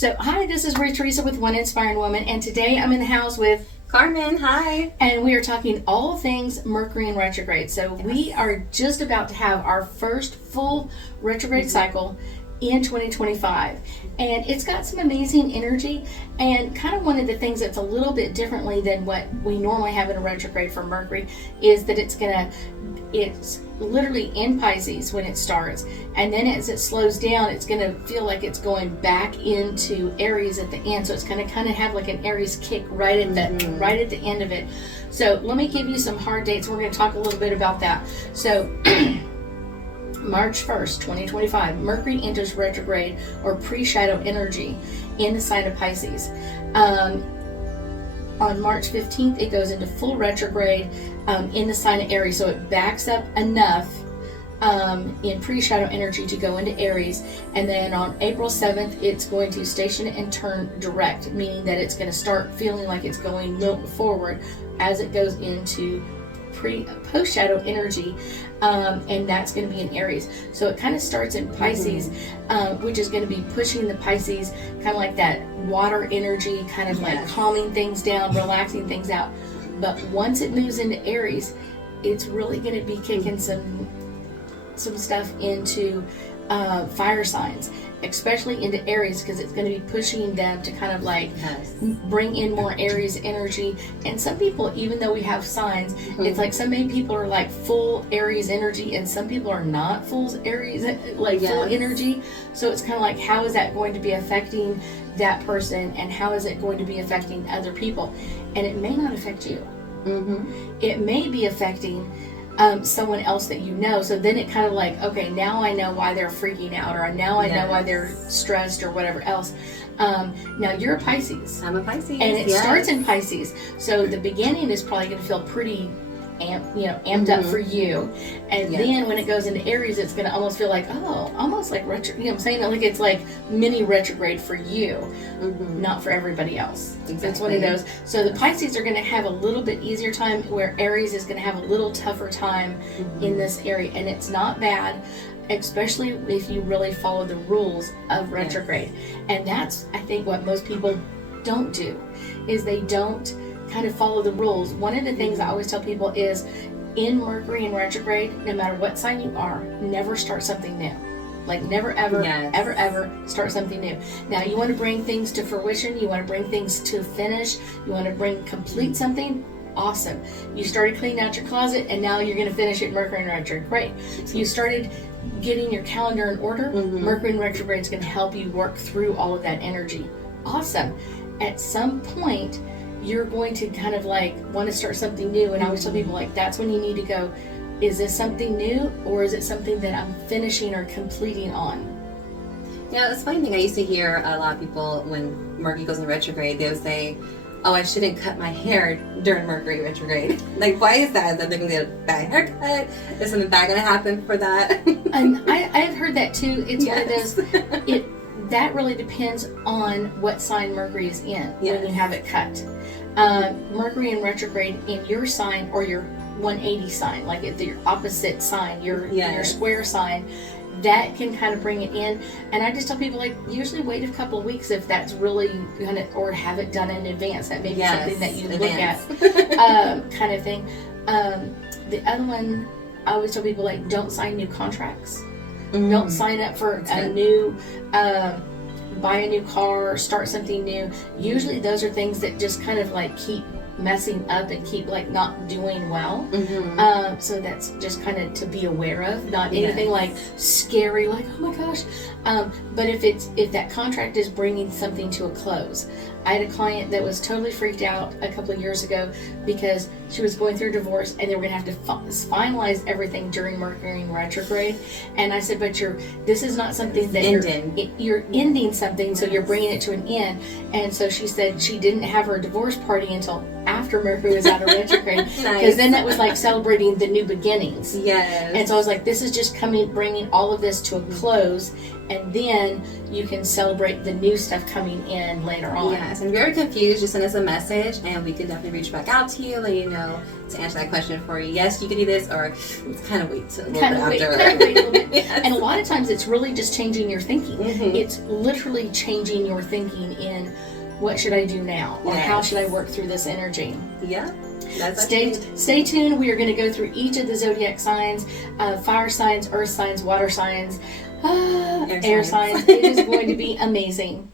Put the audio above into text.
So, hi, this is Theresa with One Inspiring Woman, and today I'm in the house with Carmen. Hi. And we are talking all things Mercury in retrograde. So, we are just about to have our first full retrograde cycle in 2025, and it's got some amazing energy. And kind of one of the things that's a little bit differently than what we normally have in a retrograde for Mercury is that it's literally in Pisces when it starts, and then as it slows down, it's going to feel like it's going back into Aries at the end. So it's going to kind of have like an Aries kick right at the end of it. So let me give you some hard dates. We're going to talk a little bit about that. So March 1st, 2025, Mercury enters retrograde or pre-shadow energy in the sign of Pisces. On March 15th, it goes into full retrograde in the sign of Aries. So it backs up enough in pre-shadow energy to go into Aries. And then on April 7th, it's going to station and turn direct, meaning that it's going to start feeling like it's going forward as it goes into post-shadow energy, and that's going to be in Aries. So it kind of starts in Pisces, which is going to be pushing the Pisces, kind of like that water energy, kind of like calming things down, relaxing things out. But once it moves into Aries, it's really going to be kicking some stuff into fire signs, especially into Aries, because it's going to be pushing them to kind of like bring in more Aries energy. And some people, even though we have signs, it's like some people are like full Aries energy, and some people are not full Aries, full energy. So it's kind of like, how is that going to be affecting that person, and how is it going to be affecting other people? And it may not affect you. It may be affecting someone else that you know. So then it kind of like, okay, now I know why they're freaking out, or now I know why they're stressed, or whatever else. Now you're a Pisces. I'm a Pisces. And it starts in Pisces. So the beginning is probably going to feel pretty amped up for you. And then when it goes into Aries, it's going to almost feel like, almost like retro, you know what I'm saying? Like it's like mini retrograde for you, not for everybody else. Exactly. It's one of those. So the Pisces are going to have a little bit easier time, where Aries is going to have a little tougher time in this area. And it's not bad, especially if you really follow the rules of retrograde. And that's, I think, what most people don't do, is they don't kind of follow the rules. One of the things I always tell people is, in Mercury in retrograde, no matter what sign you are, never start something new. Like never ever, ever start something new. Now you want to bring things to fruition, you want to bring things to finish, you want to complete something, awesome. You started cleaning out your closet, and now you're going to finish it in Mercury in retrograde. Great. You started getting your calendar in order, Mercury in retrograde is going to help you work through all of that energy. Awesome. At some point, you're going to kind of like want to start something new. And I always tell people, like, that's when you need to go, is this something new, or is it something that I'm finishing or completing on? Yeah, it's a funny thing. I used to hear a lot of people, when Mercury goes in retrograde, they would say, oh, I shouldn't cut my hair during Mercury retrograde. Like, why is that? Is that they're going to get a bad haircut? Is something bad going to happen for that? And I've heard that too. It's one of those, that really depends on what sign Mercury is in when you have it cut. Mercury in retrograde in your sign, or your 180 sign, like if your opposite sign, your square sign, that can kind of bring it in. And I just tell people, like, usually wait a couple of weeks if that's really gonna, or have it done in advance. That may be something that you look at, kind of thing. The other one, I always tell people, like, don't sign new contracts. Don't sign up for a new, buy a new car, or start something new. Usually those are things that just kind of like keep messing up and keep like not doing well. So that's just kind of to be aware of, not anything like scary, like, oh my gosh. But if that contract is bringing something to a close. I had a client that was totally freaked out a couple of years ago because she was going through a divorce, and they were going to have to finalize everything during Mercury in retrograde. And I said, but this is not something that you're ending something, so you're bringing it to an end. And so she said she didn't have her divorce party until after Mercury was out of retrograde, because then that was like celebrating the new beginnings. And so I was like, this is just bringing all of this to a close, and then you can celebrate the new stuff coming in later on. Yes, and if you're ever confused, just send us a message and we can definitely reach back out to you, let you know to answer that question for you. Yes, you can do this, or it's kind of wait a little bit after. Kind of wait a little bit. Yes. And a lot of times it's really just changing your thinking. Mhm. It's literally changing your thinking in what should I do now, or Yes. how should I work through this energy. Yeah. That's Stay tuned. We are going to go through each of the zodiac signs, fire signs, earth signs, water signs, air signs. It is going to be amazing.